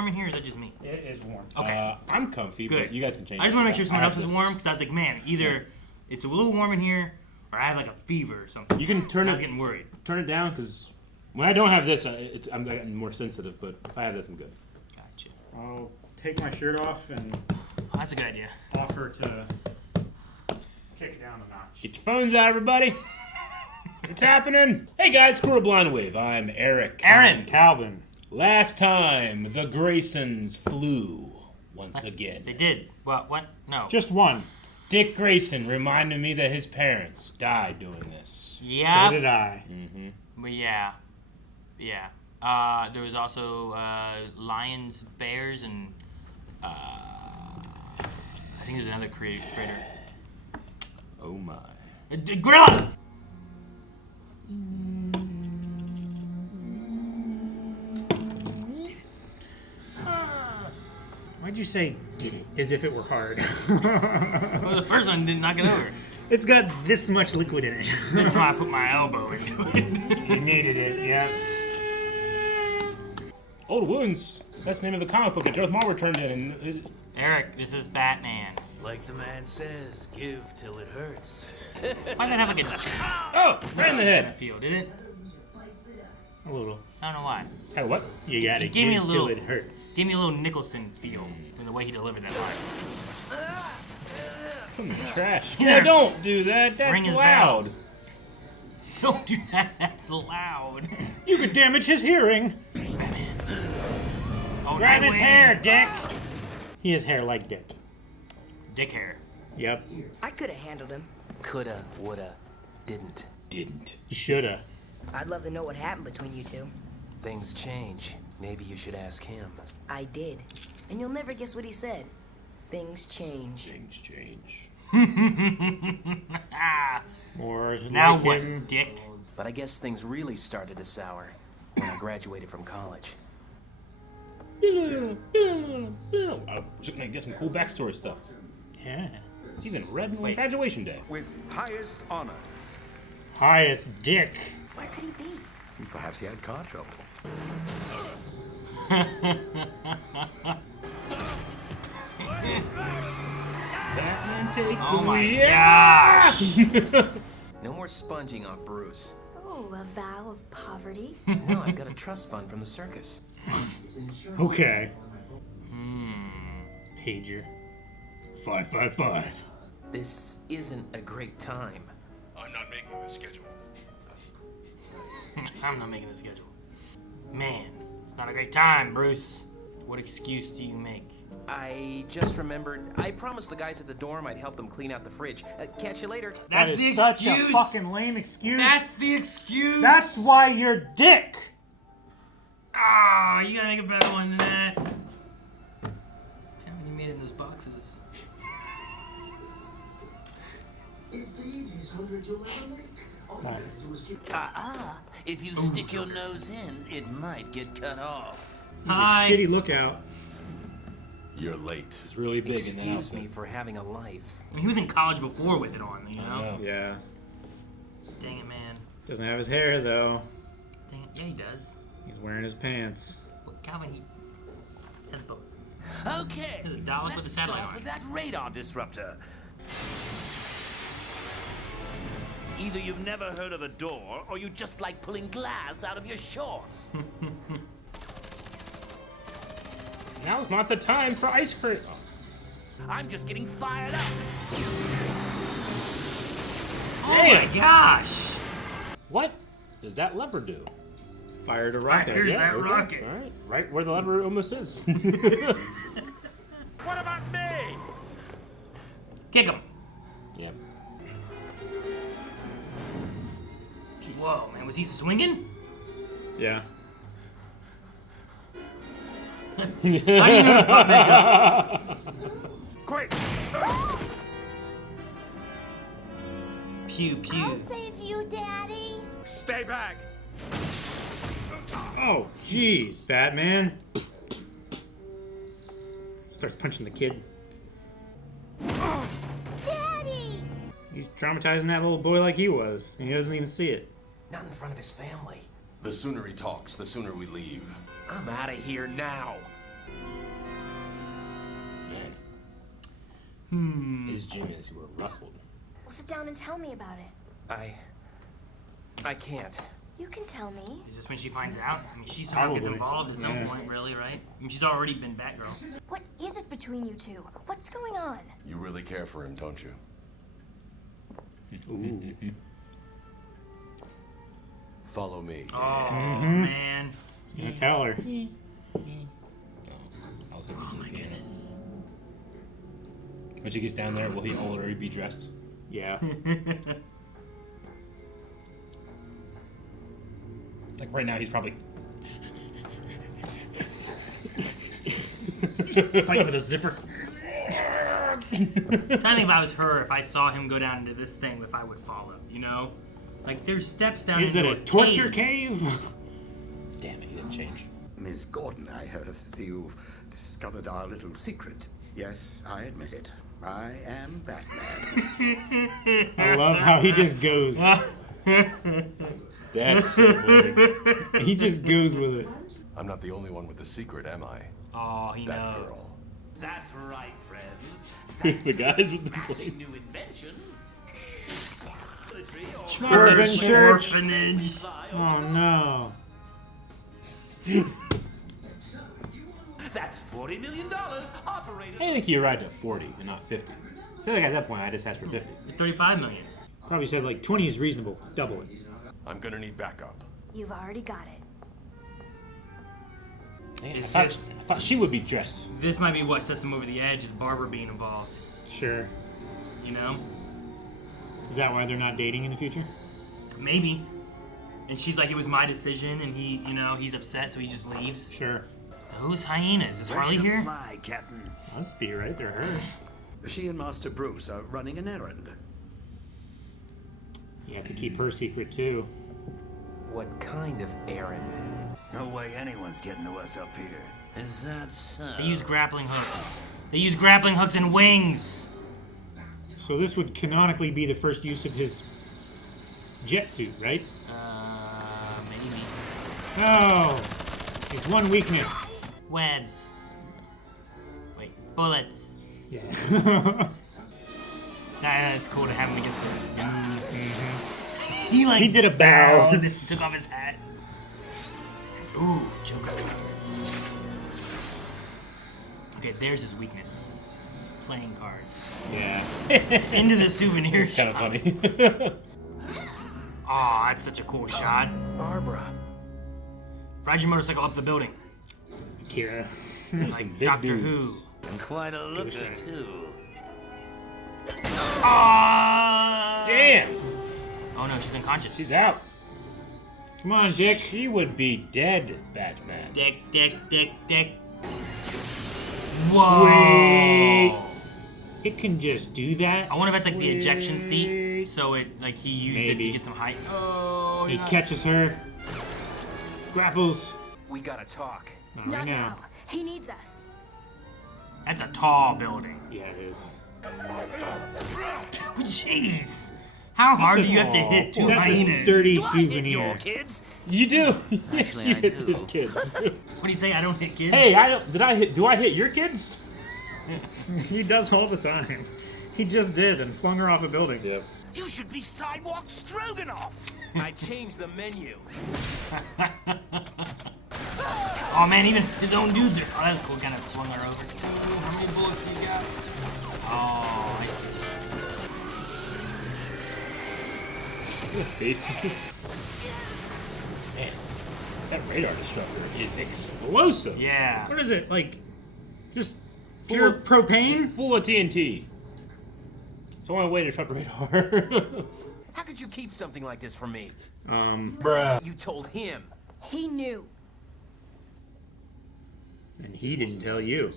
warm in here, or is that just me? It is warm. Okay. I'm comfy, Good. but you guys can change. I just want to make sure someone else is this. warm, because I was like, man, either it's a little warm in here, or I have like a fever or something. You can turn I it. was getting worried. Turn it down, because when I don't have this, I'm getting more sensitive. But if I have this, I'm good. Gotcha. I'll take my shirt off and Oh, that's a good idea. offer to kick it down a notch. Get your phones out, everybody. What's happening? Hey guys, Crew of Blind Wave. I'm Eric. Aaron. Calvin. Last time, the Graysons flew once again. They did. What? No. Just one. Dick Grayson reminded me that his parents died doing this. Yeah. So did I. But yeah. There was also lions, bears, and I think there's another critter. Oh my. Gorilla! Why'd you say as if it were hard? Well, the first one didn't knock it over. It's got this much liquid in it. This time I put my elbow into it. You needed it, yeah. Old Wounds. That's the name of the comic book that Joe Marwer turned in. And Eric, this is Batman. Like the man says, give till it hurts. Why'd that have like a oh, right in the head. feel, did it? A little. I don't know why. Hey, what? You gotta It gave me a give little, till it hurts. gave me a little Nicholson feel in the way he delivered that line. Put in the trash. Yeah. Yeah, don't do that. That's Ring his loud. bell. Don't do that, that's loud. You could damage his hearing. Batman. Oh, Grab his Nightwing. hair, Dick. He has hair like Dick. Dick hair. Yep. I could have handled him. Coulda, woulda, didn't. Didn't. Shoulda. I'd love to know what happened between you two. Things change. Maybe you should ask him. I did. And you'll never guess what he said. Things change. Things change. Or Now like what, him. Dick? But I guess things really started to sour when I graduated from college. I was gonna get some cool backstory stuff. Yeah. It's even red on Wait. graduation day. With highest honors. Highest Dick. Where could he be? Perhaps he had car trouble. Batman take Oh the my wheel. gosh! No more sponging off Bruce. Oh, a vow of poverty? No, I've got a trust fund from the circus. Okay. Pager. 555. This isn't a great time. I'm not making the schedule. I'm not making the schedule. Man, it's not a great time, Bruce. What excuse do you make? I just remembered, I promised the guys at the dorm I'd help them clean out the fridge. Catch you later. That That's is the such excuse. a fucking lame excuse. That's the excuse. That's why you're Dick. Oh, you gotta make a better one than that. Can't really made it in those boxes. It's the easiest 100 you'll ever make. All you gotta do is get... If you stick your nose in, it might get cut off. He's Hi. a shitty lookout. You're late. It's really big in the Excuse me outfit. for having a life. I mean, he was in college before with it on, you I know? know. Yeah. Dang it, man. Doesn't have his hair though. Dang it. Yeah, he does. He's wearing his pants. But Calvin, he has both. Okay, There's a Dalek with a let's satellite start on with it. that radar disruptor. Either you've never heard of the door, or you just like pulling glass out of your shorts. Now's not the time for ice cream. I'm just getting fired up. Oh my gosh! What does that lever do? Fired a rocket. Here's Yeah, that okay. rocket. All right, right where the lever almost is. What about me? Kick him. Yeah. Whoa, man, was he swinging? Yeah. How do you know to pop back up? Quick! Pew pew. I'll save you, Daddy. Stay back! Oh, jeez, Batman. Starts punching the kid. Daddy! He's traumatizing that little boy like he was. And he doesn't even see it. Not in front of his family. The sooner he talks, the sooner we leave. I'm out of here now. His gym is were rustled. Well, sit down and tell me about it. I can't. You can tell me. Is this when she finds out? I mean, she sort of gets Probably. involved at some Yeah. point, really, right? I mean, she's already been Batgirl. What is it between you two? What's going on? You really care for him, don't you? Follow me. Oh, man. He's gonna tell her. Oh, my goodness. When she gets down there, will he already be dressed? Yeah. Like right now, he's probably Fight with a zipper. I think if I was her, if I saw him go down into this thing, if I would follow, you know? Like, there's steps down Is it into a torture cave? damn it, he didn't change. Miss Gordon, I heard that you've discovered our little secret. Yes, I admit it. I am Batman. I love how he just goes. That's so funny. He just goes with it. I'm not the only one with the secret, am I? Oh, he That knows. girl. That's right, friends. The guys with the Fashion blade. new invention. Poetry or Urban church. Orphanage. Oh no. That's $40 million operated. I think he arrived at 40 and not 50. I feel like at that point I just asked for 50. 35 million. Probably said like 20 is reasonable. Double it. I'm gonna need backup. You've already got it. Man, I Is thought, this- I thought she would be dressed. This might be what sets him over the edge, is Barbara being involved. Sure. You know? Is that why they're not dating in the future? Maybe. And she's like, it was my decision, and he, you know, he's upset, so he just leaves. Sure. Those hyenas. Is Harley here? Fly, Captain. Must be right. They're hers. She and Master Bruce are running an errand. You have to keep her secret too. What kind of errand? No way anyone's getting to us up here. Is that so? They use grappling hooks. They use grappling hooks and wings. So this would canonically be the first use of his jet suit, right? Maybe. Oh, it's one weakness. Webs. Wait, bullets. Yeah. It's cool to have him against the... He like He did a bow. bowed, took off his hat. Ooh, Joker. Okay, there's his weakness. Playing cards. Yeah. Into the souvenir Kind of shop. funny. Aw, that's such a cool shot. Barbara. Ride your motorcycle up the building. Kira. Like big Doctor dudes. Who. And quite a looker, too. Ah! Damn! Oh no, she's unconscious. She's out. Come on, Dick. She would be dead, Batman. Dick. Whoa! It can just do that. I wonder if that's like the ejection seat, so it like he used it Maybe. to get some height. Oh, He yeah. catches her. Grapples. We gotta talk. Not Not right now. now. He needs us. That's a tall building. Yeah, it is. Jeez, how hard do you have to hit two That's a hyenas? sturdy Do I hit souvenir. your kids? You do. Yes, Actually, you I hit do. his kids. What do you say? I don't hit kids. Hey, I don't. Did I hit? Do I hit your kids? He does all the time. He just did and flung her off a building. Yep. You should be sidewalk stroganoff. I changed the menu. Oh man, even his own dudes are. Oh, that's cool. Kind of flung her over. Ooh, how many bullets do you got? Oh, I see. Face. Man, that radar disruptor is explosive. Yeah. What is it? Like, just pure Full- propane? It's full of TNT. It's the only way to disrupt radar. How could you keep something like this from me? Bruh. You told him. He knew. And he didn't tell you.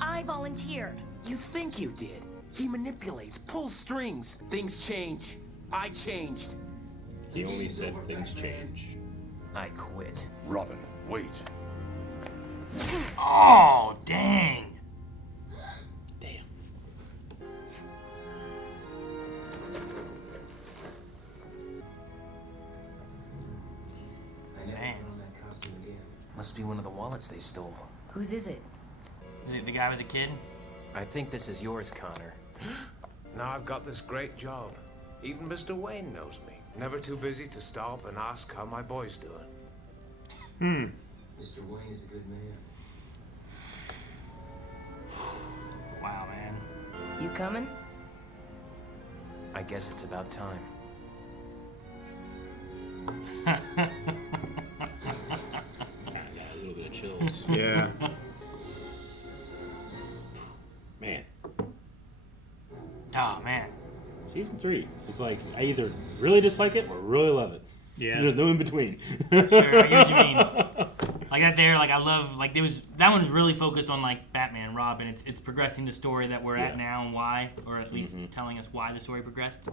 I volunteered. You think you did. He manipulates, pulls strings. Things change. I changed. He only said things change. I quit. Robin, wait. Oh, dang. Damn. Man. Must be one of the wallets they stole. Whose is it? Is it the guy with the kid? I think this is yours, Connor. Now I've got this great job. Even Mr. Wayne knows me. Never too busy to stop and ask how my boy's doing. Mr. Wayne's a good man. Wow, man. You coming? I guess it's about time. I got a little bit of chills. Yeah. Man, Oh, man. season 3. It's like I either really dislike it or really love it. Yeah. There's no in between. Sure, I get what you mean. Like that there, like I love, like there was, that one was really focused on like Batman, Robin. It's progressing the story that we're at now and why, or at least telling us why the story progressed.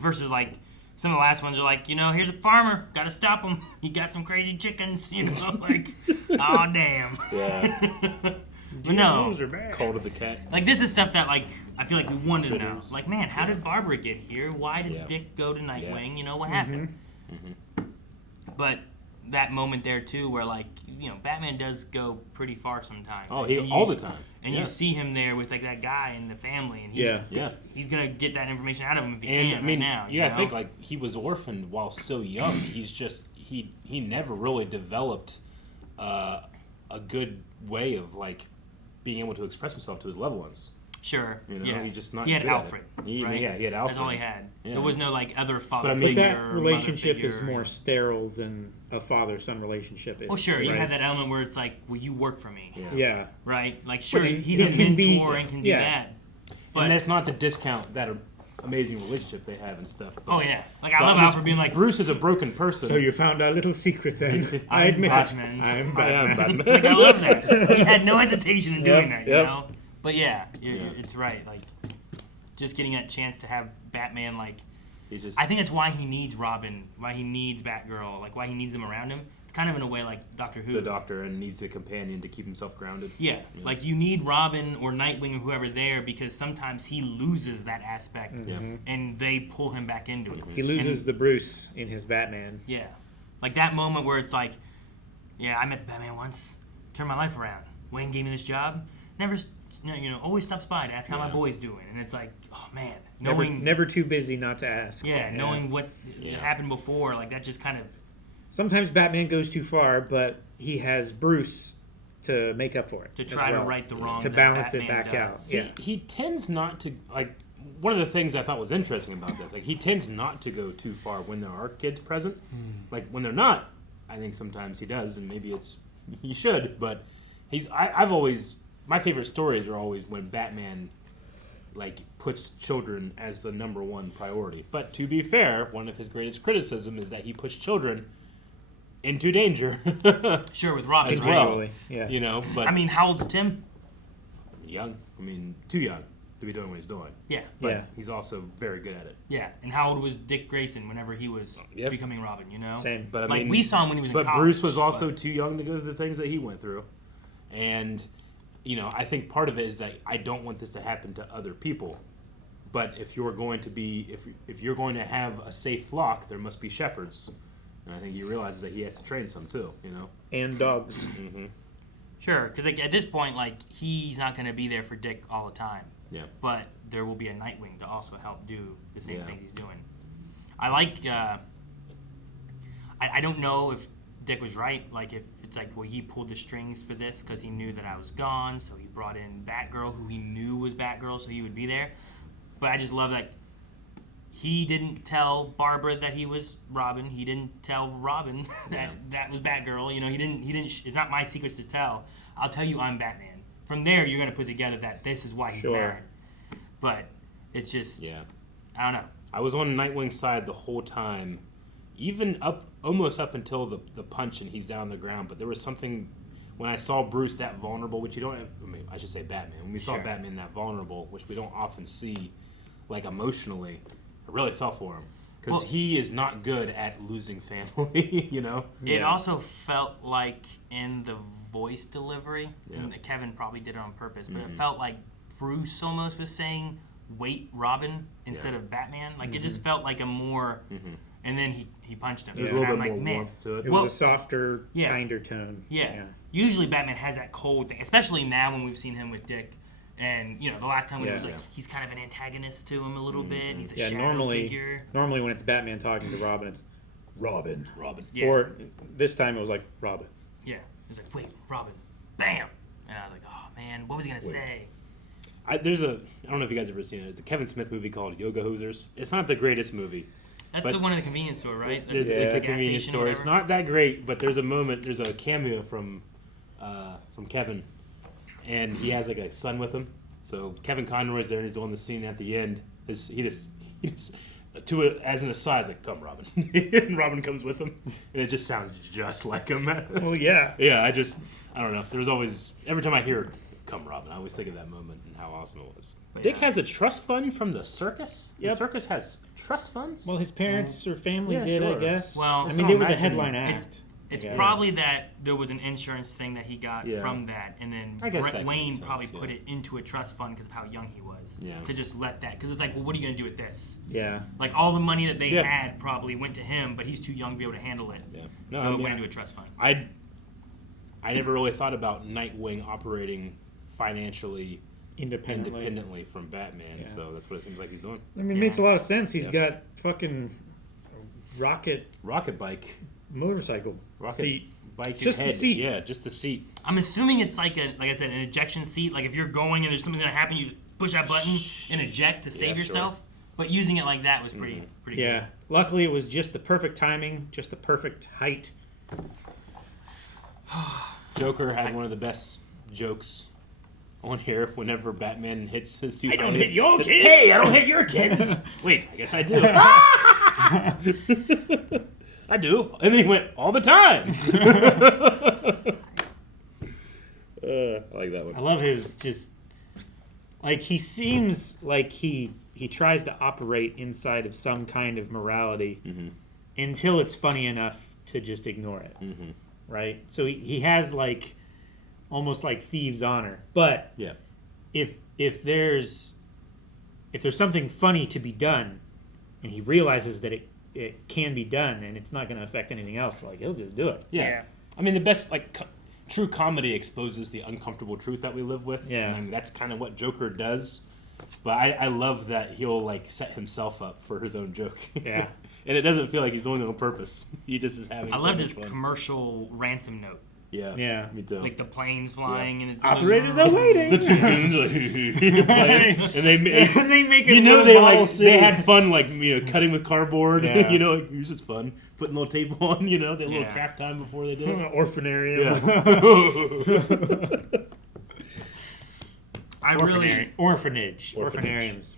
Versus like some of the last ones are like, you know, here's a farmer, gotta stop him. He got some crazy chickens, you know, like, oh damn. Yeah. But no, Call of the Cat. like this is stuff that like I feel like we wanted to know. Like, man, how did Barbara get here? Why did Yeah. Dick go to Nightwing? You know, what happened? But that moment there too, where like, you know, Batman does go pretty far sometimes. Oh, And all the time. And Yeah. you see him there with like that guy and the family, and he's, Yeah. he's gonna get that information out of him if he And can I mean, right now. you you gotta know? think like he was orphaned while so young. He's just he never really developed a good way of like being able to express himself to his loved ones. Sure. You know, yeah. he just not He had good at it. Alfred. He right? had Alfred. That's all he had. Yeah. There was no like other father But I mean- But figure. that or relationship mother is figure. more sterile than a father-son relationship is. Oh sure, you right? had that element where it's like, will you work for me? Yeah. Right? Like sure, But he's he a can be- mentor and can do yeah. that. But And that's not to discount that amazing relationship they have and stuff. But, oh yeah, like I but love Bruce- Alfred being like, Bruce is a broken person. So you found our little secret then. I I'm admit Batman. it. I am I Batman. am Batman. like I love that. He had no hesitation in doing that, you Yep. know. But yeah, it's right. Like just getting that chance to have Batman, like He just, I think that's why he needs Robin, why he needs Batgirl, like why he needs them around him. It's kind of in a way like Doctor Who. the Doctor and needs a companion to keep himself grounded. Yeah, like you need Robin or Nightwing or whoever there because sometimes he loses that aspect, and they pull him back into it. He loses the Bruce in his Batman. Yeah, like that moment where it's like, yeah, I met the Batman once, turned my life around. Wayne gave me this job, never, you know, always stops by to ask how my boy's doing, and it's like, oh man, knowing, Never too busy not to ask. yeah, knowing what happened before, like that just kind of. Sometimes Batman goes too far, but he has Bruce to make up for it. To as try to well. right the wrongs To that balance it Batman back does. out. See, Yeah. he tends not to like. One of the things I thought was interesting about this, like he tends not to go too far when there are kids present. Like when they're not, I think sometimes he does, and maybe he should. But I've always, my favorite stories are always when Batman like puts children as the number one priority. But to be fair, one of his greatest criticism is that he puts children into danger. Sure, with Robin, as right? well. Continually, yeah. You know, but I mean, how old's Tim? young. I mean, too young to be doing what he's doing. Yeah. But Yeah. he's also very good at it. Yeah, and how old was Dick Grayson whenever he was Yep. becoming Robin? You know, Same. But I like mean, we saw him when he was in but college. Bruce was also but- too young to go through the things that he went through, and you know, I think part of it is that I don't want this to happen to other people. But if you're going to be, if you're going to have a safe flock, there must be shepherds, and I think he realizes that he has to train some too. You know, And dogs. Sure, because like, at this point, like he's not going to be there for Dick all the time. yeah. But there will be a Nightwing to also help do the same Yeah. things he's doing. I like. I don't know if Dick was right. Like if it's like, well, he pulled the strings for this because he knew that I was gone, so he brought in Batgirl, who he knew was Batgirl, so he would be there. But I just love that he didn't tell Barbara that he was Robin. He didn't tell Robin that that was Batgirl. You know, he didn't. It's not my secrets to tell. I'll tell you I'm Batman. From there, you're gonna put together that this is why he's Sure. mad. But it's just, Yeah. I don't know. I was on Nightwing's side the whole time, even almost up until the punch and he's down on the ground. But there was something when I saw Bruce that vulnerable, which you don't. I mean, I should say Batman. When we saw Sure. Batman that vulnerable, which we don't often see, like emotionally, I really felt for him because Well- he is not good at losing family. You know. It also felt like in the voice delivery, Yeah. and Kevin probably did it on purpose, but it felt like Bruce almost was saying, Wait Robin instead of Batman. Like it just felt like a more. And then he punched him. There's And a I'm little bit like, more man, warmth to it. It was a softer, Yeah. kinder tone. Yeah. Usually Batman has that cold thing, especially now when we've seen him with Dick. And, you know, the last time when it was like, he's kind of an antagonist to him a little bit. And he's a shadow figure. Normally when it's Batman talking to Robin, it's Robin. Yeah. Or this time it was like Robin. Yeah. It was like, wait, Robin. Bam! And I was like, oh, man, what was he going to say? I don't know if you guys have ever seen it. It's a Kevin Smith movie called Yoga Hosers. It's not the greatest movie. That's the one in the convenience store, right? It's a convenience station or store. It's whatever. not that great, but there's a cameo from Kevin, and he has like a son with him. So Kevin Conroy's there, and he's doing the scene at the end. He just as an aside, he's like, "Come, Robin," and Robin comes with him, and it just sounds just like him. Well, yeah. Yeah, I don't know. There was always every time I hear "Come, Robin," I always think of that moment and how awesome it was. But Dick yeah. has a trust fund from the circus. Yep. The circus has trust funds. Well, his parents or family did, sure. I guess. Well, I mean, they were the headline act. It's I guess. probably that there was an insurance thing that he got Yeah. from that, and then I guess that makes Wayne sense, probably yeah. put it into a trust fund because of how young he was. Yeah. To just let that, because it's like, well, what are you going to do with this? Yeah. Like all the money that they Yeah. had probably went to him, but he's too young to be able to handle it. Yeah. So it went into a trust fund. I never really thought about Nightwing operating financially independently from Batman, Yeah. so that's what it seems like he's doing. I mean, it makes a lot of sense. He's got fucking rocket bike, motorcycle seat, bike, just head. the seat. Yeah, just the seat. I'm assuming it's like I said, an ejection seat. Like if you're going and there's something's going to happen, you just push that button and eject to save yourself. Sure. But using it like that was pretty Yeah. good. Luckily, it was just the perfect timing, just the perfect height. Joker had one of the best jokes on here whenever Batman hits his two. I don't hit your kids. Hey, I don't hit your kids. Wait, I guess I do. I do. And then he went all the time. I like that one. I love his just like he seems like he tries to operate inside of some kind of morality until it's funny enough to just ignore it. Right? So he has like almost like thieves' honor. But yeah, if there's something funny to be done and he realizes that it can be done and it's not going to affect anything else, like he'll just do it. Yeah. I mean, the best true comedy exposes the uncomfortable truth that we live with. Yeah. And I mean, that's kind of what Joker does. But I love that he'll like set himself up for his own joke. Yeah. And it doesn't feel like he's doing it on purpose. He just is having. I so loved much his fun. commercial ransom note. Yeah. Yeah. Me too. Like the planes flying and Operators are waiting. The two goons and they make it you know little model city. they had fun cutting with cardboard. Yeah. This is fun. Putting a little tape on. They had a little craft time before they did it. Orphanarium. Yeah. Orphanage. Orphanariums.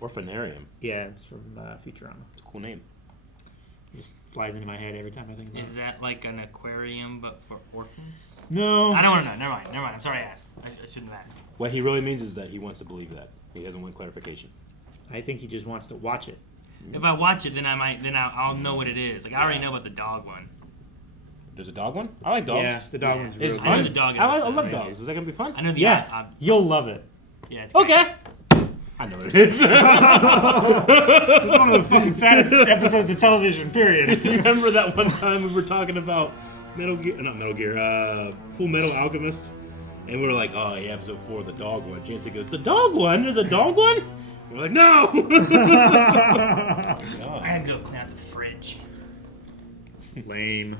Orphanarium. Yeah, it's from Futurama. It's a cool name. It just flies into my head every time I think about it. Is that like an aquarium but for orphans? No. I don't want to know. Never mind. I'm sorry I asked. I shouldn't have asked. What he really means is that he wants to believe that. He doesn't want clarification. I think he just wants to watch it. If I watch it, then I'll know what it is. Like I already know about the dog one. There's a dog one? I like dogs. Yeah, the dog one's It's really fun. I know the dog I episode, love right? dogs. Is that going to be fun? I know the Yeah, you'll love it. Yeah. It's great. Okay. I know what it is. It's one of the fucking saddest episodes of television, period. Remember that one time we were talking about Full Metal Alchemist? And we were like, oh, yeah, episode 4, the dog one. Jansen goes, the dog one? There's a dog one? And we're like, no! I gotta go clean out the fridge. Lame.